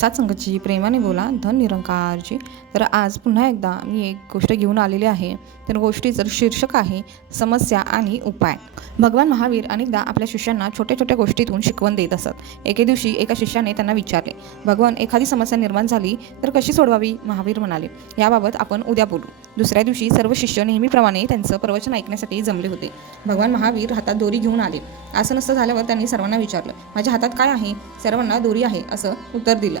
सातसंगतची प्रेमाने बोला धन निरंकारची. तर आज पुन्हा एकदा मी एक गोष्ट घेऊन आलेली आहे. तर गोष्टीचं शीर्षक आहे समस्या आणि उपाय. भगवान महावीर अनेकदा आपल्या शिष्यांना छोट्या छोट्या गोष्टीतून शिकवण देत असत. एके दिवशी एका शिष्याने त्यांना विचारले भगवान एखादी समस्या निर्माण झाली तर कशी सोडवावी? महावीर म्हणाले याबाबत आपण उद्या बोलू. दुसऱ्या दिवशी सर्व शिष्य नेहमीप्रमाणे त्यांचं प्रवचन ऐकण्यासाठी जमले होते. भगवान महावीर हातात दोरी घेऊन आले. असं नसतं झाल्यावर त्यांनी सर्वांना विचारलं माझ्या हातात काय आहे? सर्वांना दोरी आहे असं उत्तर दिलं.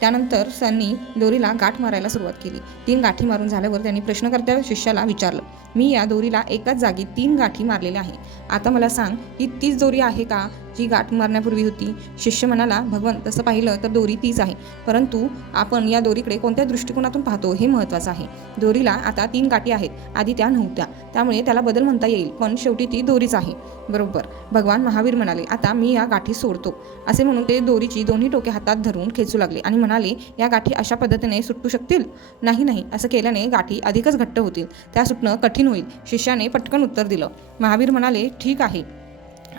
त्यानंतर त्यांनी दोरीला गाठ मारायला सुरुवात केली. तीन गाठी मारून झाल्यावर त्यांनी प्रश्नकर्त्या शिष्याला विचारलं मी या दोरीला एकाच जागी तीन गाठी मारलेल्या आहे. आता मला सांग ही तीच दोरी आहे का जी गाठ मारण्यापूर्वी होती? शिष्य म्हणाला भगवान तसं पाहिलं तर दोरी तीच आहे. परंतु आपण या दोरीकडे कोणत्या दृष्टिकोनातून पाहतो हे महत्त्वाचं आहे. दोरीला आता तीन गाठी आहेत. आधी त्या नव्हत्या. त्यामुळे त्याला बदल म्हणता येईल पण शेवटी ती दोरीच आहे. बरोबर. भगवान महावीर म्हणाले आता मी या गाठी सोडतो. असे म्हणून ते दोरीची दोन्ही टोके हातात धरून खेचू लागले आणि म्हणाले या गाठी अशा पद्धतीने सुटू शकतील? नाही नाही असं केल्याने गाठी अधिकच घट्ट होतील. त्या सुटणं कठीण होईल. शिष्याने पटकन उत्तर दिलं. महावीर म्हणाले ठीक आहे.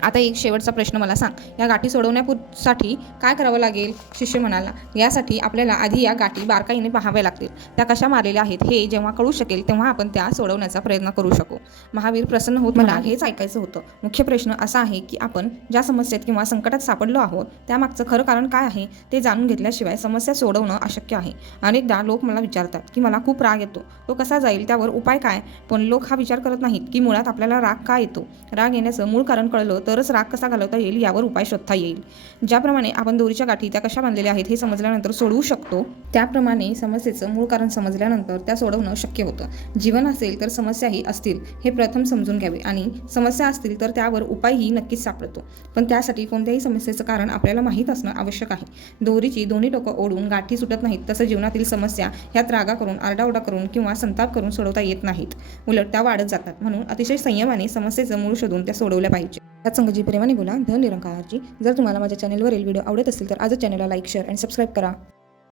आता एक शेवटचा प्रश्न मला सांग. या गाठी सोडवण्यासाठी काय करावं लागेल? शिष्य म्हणाला यासाठी आपल्याला आधी या गाठी बारकाईने पाहाव्या लागतील. त्या कशा मारलेल्या आहेत हे जेव्हा कळू शकेल तेव्हा आपण त्या सोडवण्याचा प्रयत्न करू शकू. महावीर प्रसन्न होत मला हेच ऐकायचं होतं. मुख्य प्रश्न असा आहे की आपण ज्या समस्येत किंवा संकटात सापडलो आहोत त्यामागचं खरं कारण काय आहे ते जाणून घेतल्याशिवाय समस्या सोडवणं अशक्य आहे. अनेकदा लोक मला विचारतात की मला खूप राग येतो. तो कसा जाईल? त्यावर उपाय काय? पण लोक हा विचार करत नाहीत की मुळात आपल्याला राग का येतो? राग येण्याचं मूळ कारण कळलं तरच राग कसा घालवता येईल यावर उपाय शोधता येईल. ज्याप्रमाणे आपण दोरीच्या गाठी त्या कशा बांधलेल्या आहेत हे समजल्यानंतर सोडवू शकतो. त्याप्रमाणे समस्येचं मूळ कारण समजल्यानंतर त्या सोडवणं शक्य होतं. जीवन असेल तर समस्याही असतील हे प्रथम समजून घ्यावे आणि समस्या असतील तर त्यावर उपायही नक्कीच सापडतो. पण त्यासाठी कोणत्याही समस्येचं कारण आपल्याला माहीत असणं आवश्यक आहे. दोरीची दोन्ही टोकं ओढून गाठी सुटत नाहीत तसं जीवनातील समस्या ह्यात रागा करून आरडाओरडा करून किंवा संताप करून सोडवता येत नाहीत. उलट त्या वाढत जातात. म्हणून अतिशय संयमाने समस्येचं मूळ शोधून त्या सोडवल्या पाहिजे. त्यात संघजी प्रेमाने बोला. धन निरंकाराची. जर तुम्हाला माझ्या चॅनलवरील व्हिडिओ आवडत असतील तर आजच चॅनलला लाईक शेअर अँड सबस्क्राईब करा.